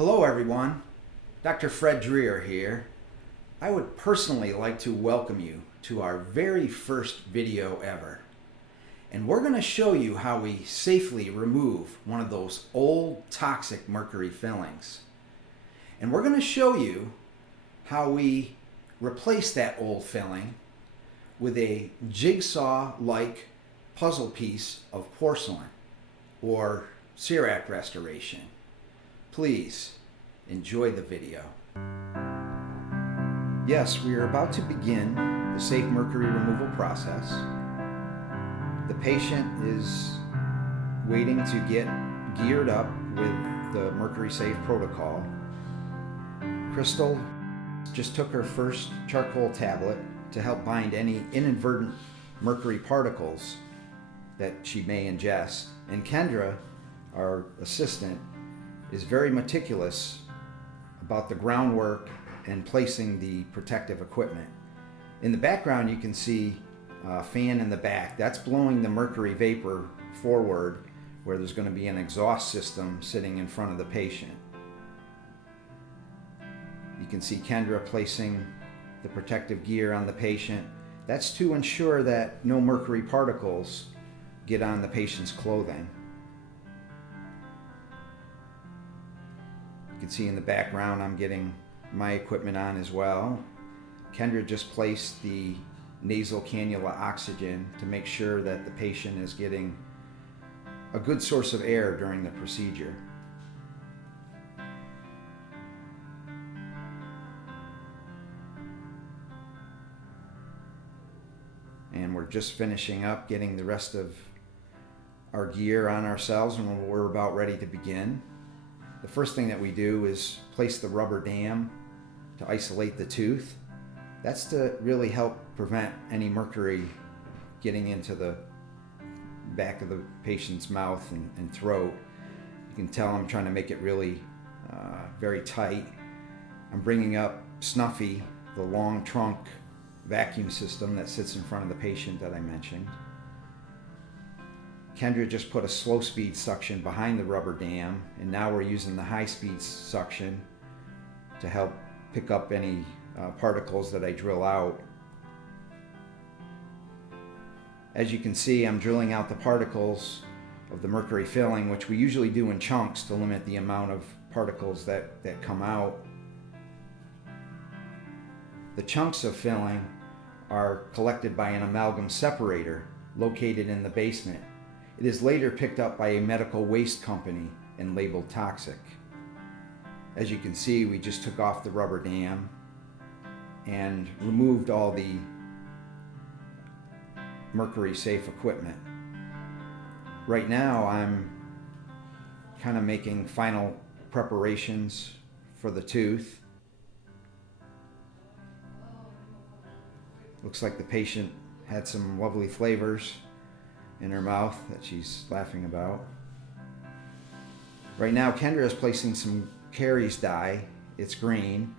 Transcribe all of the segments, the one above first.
Hello everyone, Dr. Fred Dreher here. I would personally like to welcome you to our very first video ever. And we're going to show you how we safely remove one of those old toxic mercury fillings. And we're going to show you how we replace that old filling with a jigsaw-like puzzle piece of porcelain or CERAC restoration. Please enjoy the video. Yes, we are about to begin the safe mercury removal process. The patient is waiting to get geared up with the mercury safe protocol. Crystal just took her first charcoal tablet to help bind any inadvertent mercury particles that she may ingest. And Kendra, our assistant, is very meticulous about the groundwork and placing the protective equipment. In the background you can see a fan in the back. That's blowing the mercury vapor forward where there's going to be an exhaust system sitting in front of the patient. You can see Kendra placing the protective gear on the patient. That's to ensure that no mercury particles get on the patient's clothing. You can see in the background I'm getting my equipment on as well. Kendra just placed the nasal cannula oxygen to make sure that the patient is getting a good source of air during the procedure. And we're just finishing up getting the rest of our gear on ourselves, and we're about ready to begin. The first thing that we do is place the rubber dam to isolate the tooth. That's to really help prevent any mercury getting into the back of the patient's mouth and throat. You can tell I'm trying to make it really very tight. I'm bringing up Snuffy, the long trunk vacuum system that sits in front of the patient that I mentioned. Kendra just put a slow speed suction behind the rubber dam, and now we're using the high speed suction to help pick up any particles that I drill out. As you can see, I'm drilling out the particles of the mercury filling, which we usually do in chunks to limit the amount of particles that come out. The chunks of filling are collected by an amalgam separator located in the basement. It is later picked up by a medical waste company and labeled toxic. As you can see, we just took off the rubber dam and removed all the mercury safe equipment. Right now I'm kind of making final preparations for the tooth. Looks like the patient had some lovely flavors in her mouth that she's laughing about. Right now Kendra is placing some caries dye. It's green.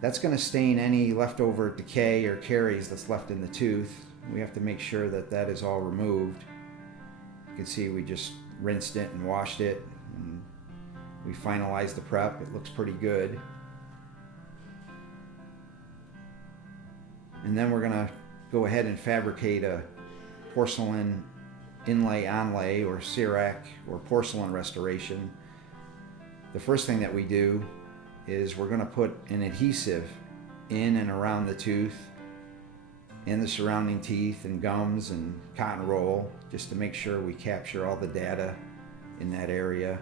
That's going to stain any leftover decay or caries that's left in the tooth. We have to make sure that that is all removed. You can see we just rinsed it and washed it, and we finalized the prep. It looks pretty good. And then we're going to go ahead and fabricate a porcelain inlay onlay or CERAC or porcelain restoration. The first thing that we do is we're going to put an adhesive in and around the tooth, in the surrounding teeth and gums and cotton roll, just to make sure we capture all the data in that area.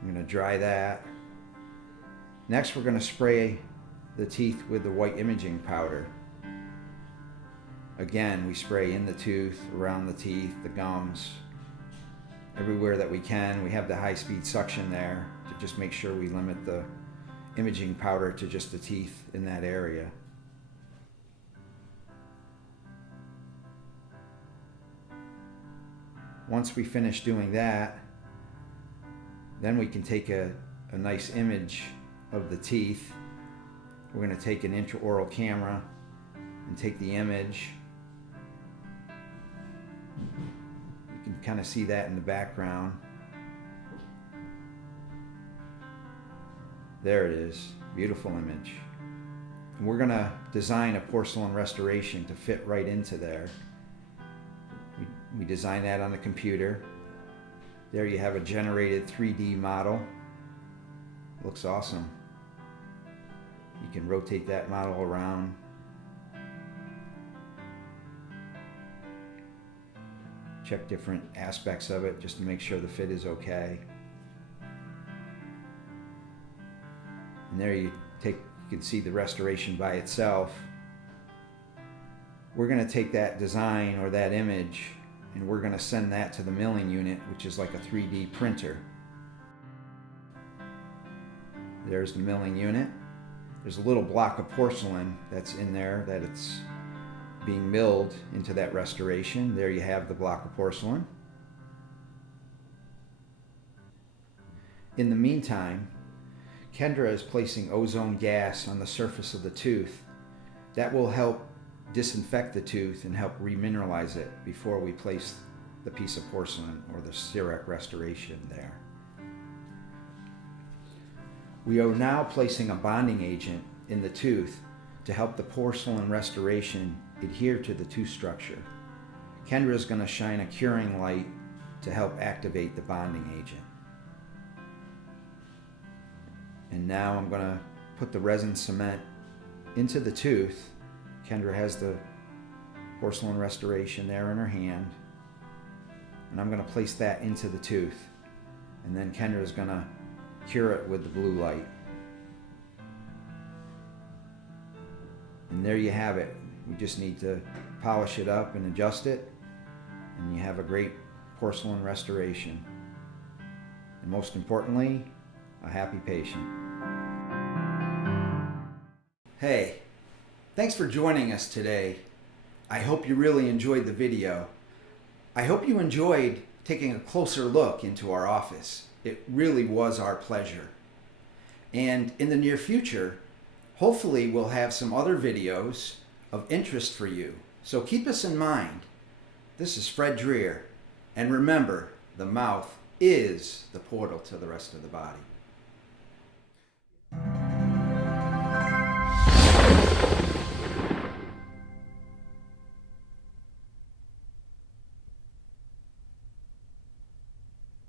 I'm going to dry that. Next we're going to spray the teeth with the white imaging powder. Again, we spray in the tooth, around the teeth, the gums, everywhere that we can. We have the high speed suction there to just make sure we limit the imaging powder to just the teeth in that area. Once we finish doing that, then we can take a nice image of the teeth. We're going to take an intraoral camera and take the image. You can kind of see that in the background. There it is, beautiful image. And we're gonna design a porcelain restoration to fit right into there. We designed that on the computer. There you have a generated 3D model. Looks awesome. You can rotate that model around. Check different aspects of it just to make sure the fit is okay. And there you can see the restoration by itself. We're going to take that design or that image and we're going to send that to the milling unit, which is like a 3D printer. There's the milling unit. There's a little block of porcelain that's in there that it's being milled into that restoration. There you have the block of porcelain. In the meantime, Kendra is placing ozone gas on the surface of the tooth. That will help disinfect the tooth and help remineralize it before we place the piece of porcelain or the CEREC restoration there. We are now placing a bonding agent in the tooth to help the porcelain restoration adhere to the tooth structure. Kendra is going to shine a curing light to help activate the bonding agent. And now I'm going to put the resin cement into the tooth. Kendra has the porcelain restoration there in her hand. And I'm going to place that into the tooth. And then Kendra is going to cure it with the blue light. And there you have it. We just need to polish it up and adjust it. And you have a great porcelain restoration. And most importantly, a happy patient. Hey, thanks for joining us today. I hope you really enjoyed the video. I hope you enjoyed taking a closer look into our office. It really was our pleasure. And in the near future, hopefully we'll have some other videos of interest for you. So keep us in mind. This is Fred Dreher. And remember, the mouth is the portal to the rest of the body.